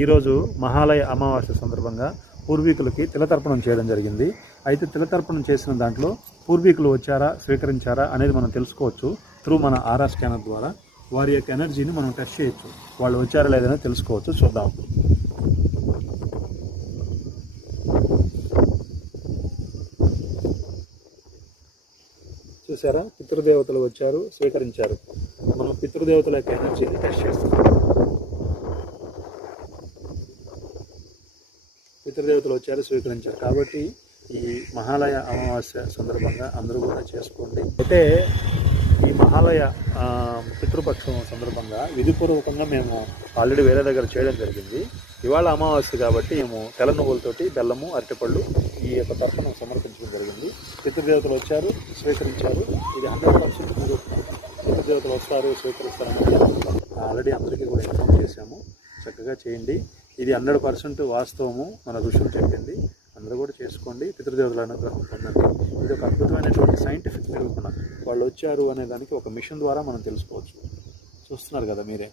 ఈరోజు మహాలయ అమావాస్య సందర్భంగా పూర్వీకులకి తిలతర్పణం చేయడం జరిగింది. అయితే తిలతర్పణం చేసిన దాంట్లో పూర్వీకులు వచ్చారా, స్వీకరించారా అనేది మనం తెలుసుకోవచ్చు త్రూ మన ఆర్ఆర్ స్కానర్ ద్వారా. వారి యొక్క ఎనర్జీని మనం టెస్ట్ చేయొచ్చు, వాళ్ళు వచ్చారా లేదని తెలుసుకోవచ్చు. చూద్దాం. చూసారా, పితృదేవతలు వచ్చారు, స్వీకరించారు. మనం పితృదేవతల యొక్క ఎనర్జీని టెస్ట్ చేస్తున్నాం. పితృదేవతలు వచ్చారు, స్వీకరించారు. కాబట్టి ఈ మహాలయ అమావాస్య సందర్భంగా అందరూ కూడా చేసుకోండి. అయితే ఈ మహాలయ పితృపక్షం సందర్భంగా విధిపూర్వకంగా మేము ఆల్రెడీ వేరే దగ్గర చేయడం జరిగింది. ఇవాళ అమావాస్య కాబట్టి మేము తెల్ల నువ్వులతోటి బెల్లము, అరటిపళ్ళు ఈ యొక్క తర్పణం సమర్పించడం జరిగింది. పితృదేవతలు వచ్చారు, స్వీకరించారు. ఇది 100% నిరూపణ. పితృదేవతలు వస్తారు, స్వీకరిస్తారని ఆల్రెడీ అందరికీ కూడా ఇన్ఫార్మ్ చేశాము. చక్కగా చేయండి. ఇది 100% వాస్తవము, మన ఋషులు చెప్పింది. అందరూ కూడా చేసుకోండి, పితృదేవతల అనుగ్రహం పొందండి. ఇది ఒక అద్భుతమైనటువంటి సైంటిఫిక్ నిరూపణ. వాళ్ళు వచ్చారు అనే దానికి ఒక మిషన్ ద్వారా మనం తెలుసుకోవచ్చు. చూస్తున్నారు కదా మీరే.